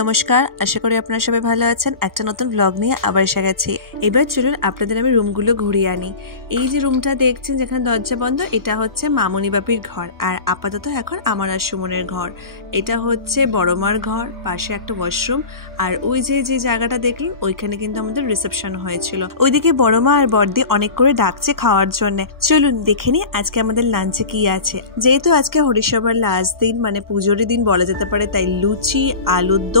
নমস্কার, আশা করি আপনারা সবাই ভালো আছেন। একটা নতুন ব্লগ নিয়ে আবার এসে গেছি। এবার চলুন আপনাদের আমি রুমগুলো ঘুরিয়ে আনি। এই যে রুমটা দেখছেন যেখানে দরজা বন্ধ, এটা হচ্ছে মামনি বাপির ঘর, আর আপাতত এখন আমার আর সুমনের ঘর। এটা হচ্ছে বড়মার ঘর, পাশে একটা ওয়াশরুম, আর ওই যে জায়গাটা দেখলেন ওইখানে কিন্তু আমাদের রিসেপশন হয়েছিল। ওইদিকে বড়মা আর বড়দি অনেক করে ডাকছে খাওয়ার জন্য। চলুন দেখে নিই আজকে আমাদের লাঞ্চে কি আছে। যেহেতু আজকে হরিসভার লাস্ট দিন, মানে পুজোর দিন বলা যেতে পারে, তাই লুচি, আলুর দম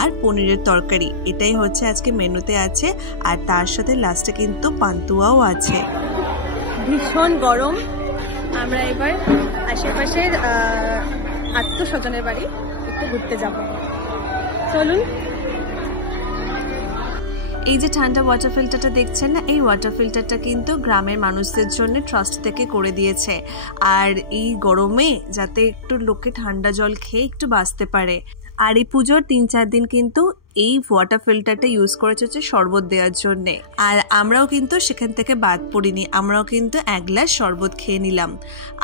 আর পনিরের তরকারি এটাই হচ্ছে আজকে মেনুতে আছে। আর তার সাথে লাস্টে কিন্তু পান্তুয়াও আছে। ভীষণ গরম। আমরা এবার আশেপাশের আত্মস্বজনের বাড়ি একটু ঘুরতে যাব। চলুন। এই যে ঠান্ডা ওয়াটার ফিল্টারটা দেখছেন না, এই ওয়াটার ফিল্টারটা কিন্তু গ্রামের মানুষদের জন্য ট্রাস্ট থেকে করে দিয়েছে, আর এই গরমে যাতে একটু লোকে ঠান্ডা জল খেয়ে একটু বাঁচতে পারে। আর এই পুজোর 3-4 দিন কিন্তু এই ওয়াটার ফিল্টারটা ইউজ করেছে হচ্ছে শরবত দেওয়ার জন্য। আর আমরাও কিন্তু সেখান থেকে বাদ পড়িনি, আমরাও কিন্তু 1 গ্লাস শরবত খেয়ে নিলাম।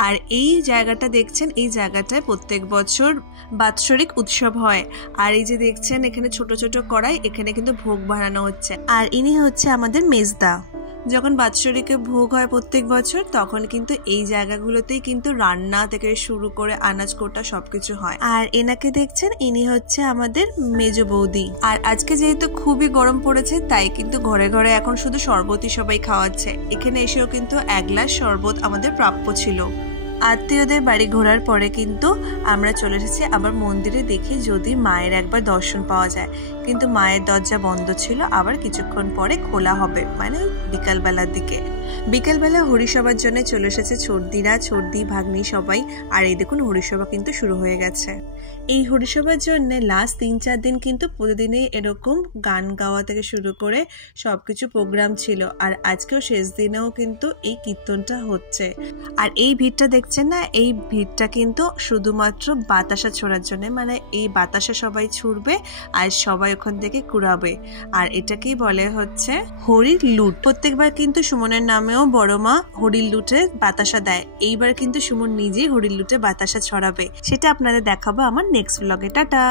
আর এই জায়গাটা দেখছেন, এই জায়গাটায় প্রত্যেক বছর বাৎসরিক উৎসব হয়। আর এই যে দেখছেন এখানে ছোট ছোট কড়াই, এখানে কিন্তু ভোগ বানানো হচ্ছে। আর ইনি হচ্ছে আমাদের মেজদা। যখন বাৎসরিকে ভোগ হয় প্রত্যেক বছর, তখন কিন্তু এই জায়গাগুলোতেই কিন্তু রান্না থেকে শুরু করে আনাজ কোটা সবকিছু হয়। আর এনাকে দেখছেন, ইনি হচ্ছে আমাদের মেজো বৌদি। আর আজকে যেহেতু খুবই গরম পড়েছে, তাই কিন্তু ঘরে ঘরে এখন শুধু শরবতই সবাই খাওয়াচ্ছে। এখানে এসেও কিন্তু 1 গ্লাস শরবত আমাদের প্রাপ্য ছিল। আত্মীয়দের বাড়ি ঘোরার পরে কিন্তু আমরা চলে এসেছি আবার মন্দিরে, দেখি যদি মায়ের একবার দর্শন পাওয়া যায়। কিন্তু মায়ের দরজা বন্ধ ছিল, আবার কিছুক্ষণ পরে খোলা হবে, মানে বিকালবেলার দিকে। বিকেলবেলা হরিসভার জন্য চলে এসেছে ছোটদিরা, ছোটদি, ভাগ্নি সবাই। আর এই দেখুন হরিসভা কিন্তু শুরু হয়ে গেছে। এই হরিসভার জন্য লাস্ট 3-4 দিন কিন্তু প্রতিদিনই এরকম গান গাওয়া থেকে শুরু করে সবকিছু প্রোগ্রাম ছিল। আর আজকেও শেষ দিনেও কিন্তু এই কীর্তনটা হচ্ছে। আর এই ভিড়টা দেখছেন না, এই ভিড়টা কিন্তু শুধুমাত্র বাতাসা ছোড়ার জন্য, মানে এই বাতাসা সবাই ছুড়বে আর সবাই ওখান থেকে কুড়াবে। আর এটাকেই বলে হচ্ছে হরির লুট। প্রত্যেকবার কিন্তু সুমনের নামেও বড়মা হরির লুটে বাতাসা দেয়। এইবার কিন্তু সুমন নিজেই হরির লুটে বাতাসা ছড়াবে, সেটা আপনাদের দেখাবো আমার নেক্সট ব্লগে। টাটা।